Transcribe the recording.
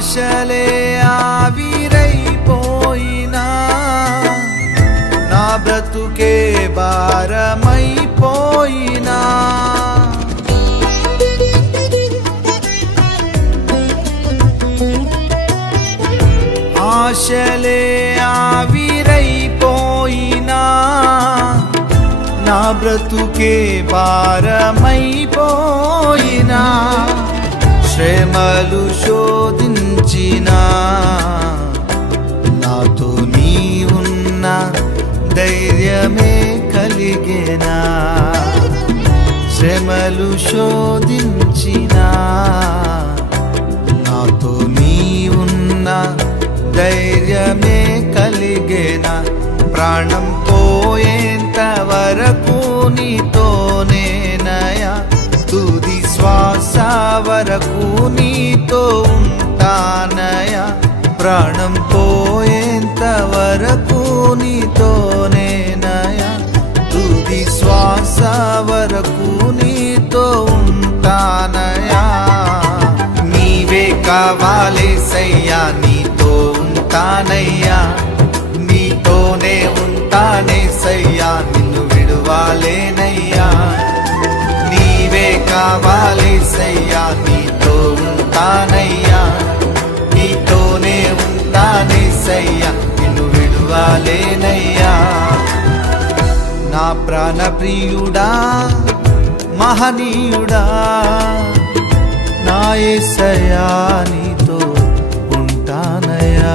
ఆశలే ఆవిరైపోయినా నా బ్రతుకే భారమైపోయినా ఆశలే ఆవిరైపోయినా నా బ్రతుకే భారమైపోయినా శ్రమలు శోధించినా నాతో నీ ఉన్న ధైర్యమే కలిగేనా శ్రమలు శోధించినా నాతో నీ ఉన్న ధైర్యమే కలిగేనా ప్రాణం పోయేంత వరకు నీతోనేనయా తుది శ్వాస వరకు నీతో ఉంటానయా ప్రాణం పోయేంత వరకు నీతోనేనయా తుది శ్వాస వరకు నీతో ఉంటానయా నీవే కావాలేసయ్యా నీతో ఉంటానయ్యా నీతోనే ఉంటానేసయ్యా నిన్ను విడువాలేనయ్యా నీవే కావాలేసయ్యా నీతో ఉంటానయ్యా నీతోనే ఉంటానేసయ్యా నిన్ను విడువాలేనయ్యా నా ప్రాణ ప్రియుడా మహనీయుడా నా యేసయ్యా నీతో ఉంటానయ్యా